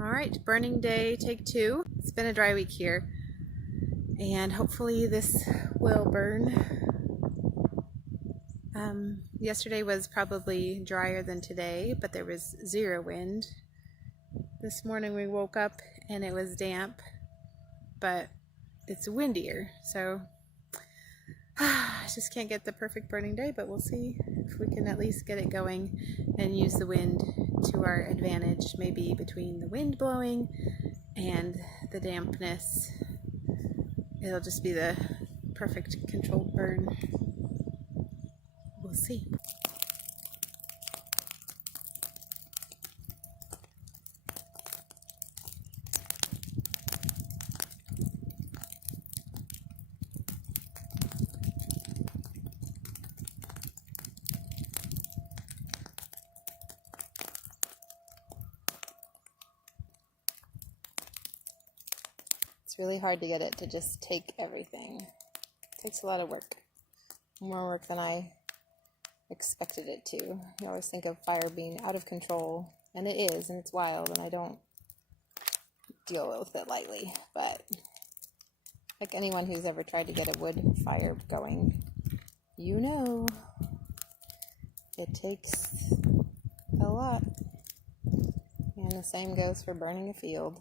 Alright, burning day, take 2. It's been a dry week here, and hopefully this will burn. Yesterday was probably drier than today, but there was 0 wind. This morning we woke up and it was damp, but it's windier, so I just can't get the perfect burning day, but we'll see if we can at least get it going and use the wind to our advantage, maybe between the wind blowing and the dampness. It'll just be the perfect controlled burn. We'll see. It's really hard to get it to just take everything. It takes a lot of work. More work than I expected it to. You always think of fire being out of control, and it is, and it's wild, and I don't deal with it lightly. But like anyone who's ever tried to get a wood fire going, you know it takes a lot. And the same goes for burning a field.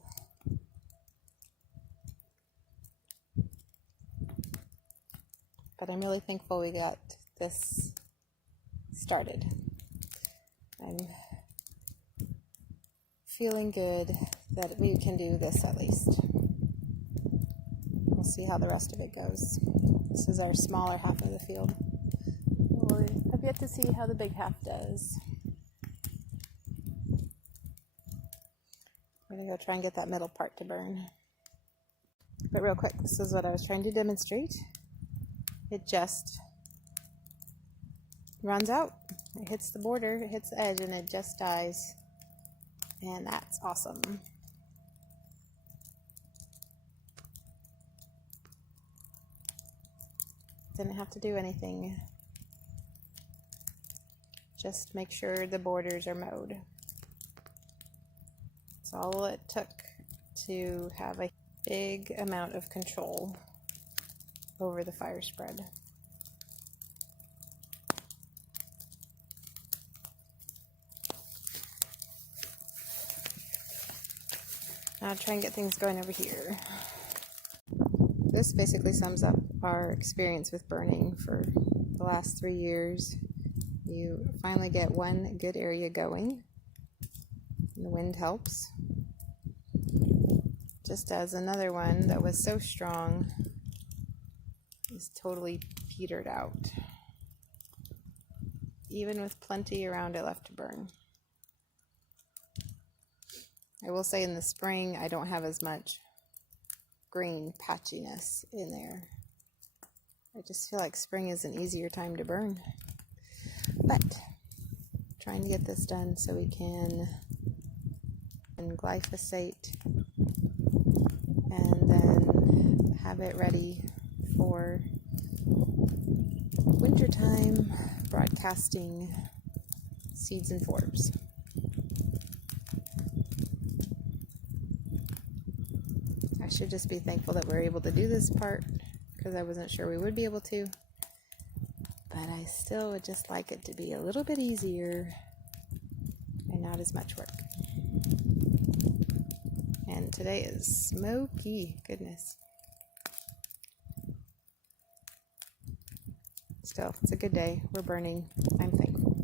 But I'm really thankful we got this started. I'm feeling good that we can do this at least. We'll see how the rest of it goes. This is our smaller half of the field. We'll have yet to see how the big half does. We're going to go try and get that middle part to burn. But real quick, this is what I was trying to demonstrate. It just runs out. It hits the border, it hits the edge, and it just dies. And that's awesome. Didn't have to do anything. Just make sure the borders are mowed. That's all it took to have a big amount of control over the fire spread. Now I'll try and get things going over here. This basically sums up our experience with burning for the last 3 years. You finally get one good area going, and the wind helps. Just as another one that was so strong is totally petered out, even with plenty around it left to burn. I will say in the spring I don't have as much green patchiness in there. I just feel like spring is an easier time to burn. But trying to get this done so we can glyphosate and then have it ready for wintertime broadcasting seeds and forbs. I should just be thankful that we're able to do this part, because I wasn't sure we would be able to, but I still would just like it to be a little bit easier and not as much work. And today is smoky, goodness. Still, it's a good day. We're burning. I'm thankful.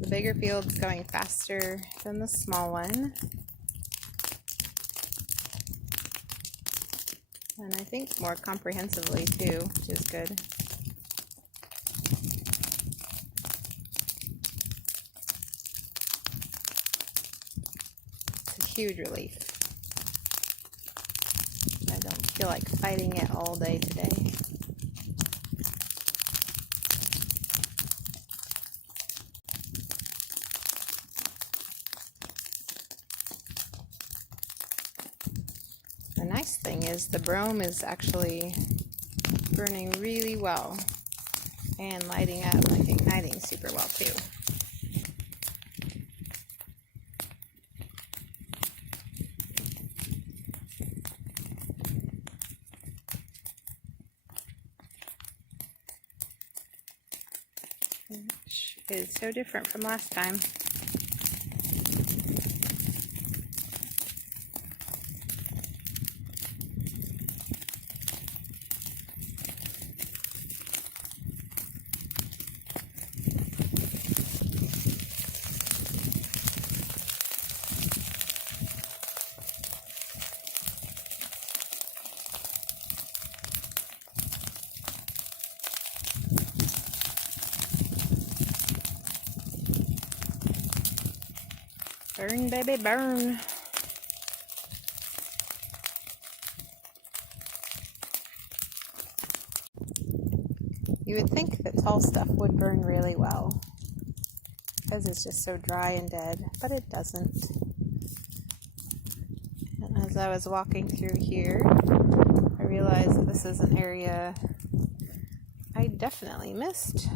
The bigger field's going faster than the small one. And I think more comprehensively too, which is good. It's a huge relief. I don't feel like fighting it all day today. nice thing is the brome is actually burning really well and lighting up, like igniting super well too. Which is so different from last time. Burn, baby, burn. You would think that tall stuff would burn really well because it's just so dry and dead, but it doesn't. And as I was walking through here, I realized that this is an area I definitely missed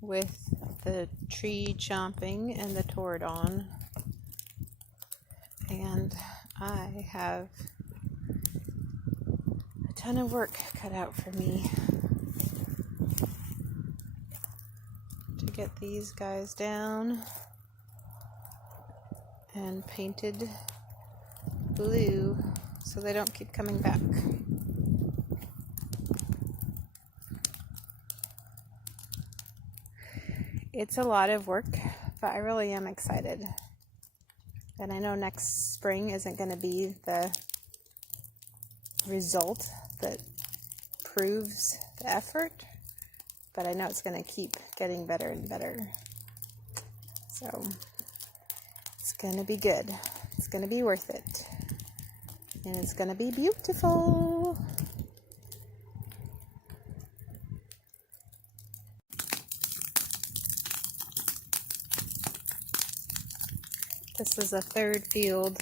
with the tree chomping and the Toradon, and I have a ton of work cut out for me to get these guys down and painted blue so they don't keep coming back. It's a lot of work, but I really am excited. And I know next spring isn't going to be the result that proves the effort, but I know it's going to keep getting better and better. So it's going to be good. It's going to be worth it. And it's going to be beautiful. This is a third field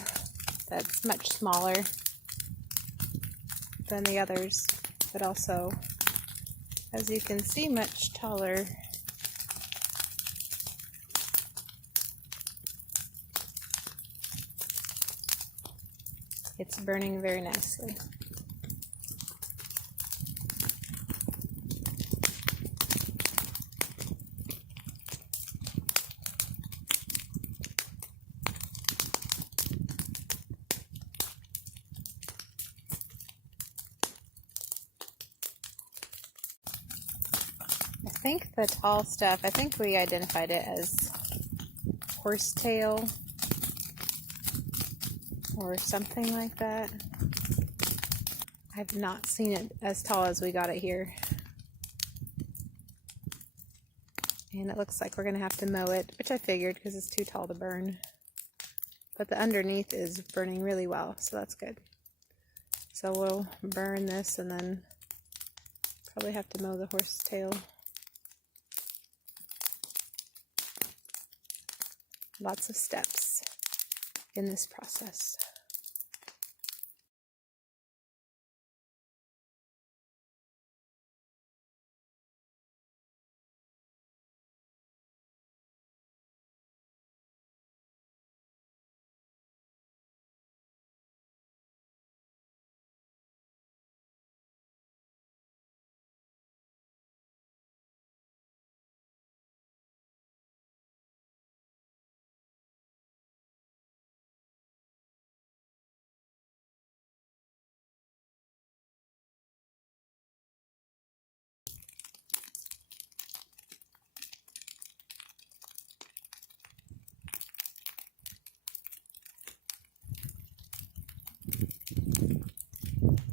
that's much smaller than the others, but also, as you can see, much taller. It's burning very nicely. I think the tall stuff, I think we identified it as horsetail or something like that. I've not seen it as tall as we got it here. And it looks like we're going to have to mow it, which I figured because it's too tall to burn. But the underneath is burning really well, so that's good. So we'll burn this and then probably have to mow the horsetail. Lots of steps in this process.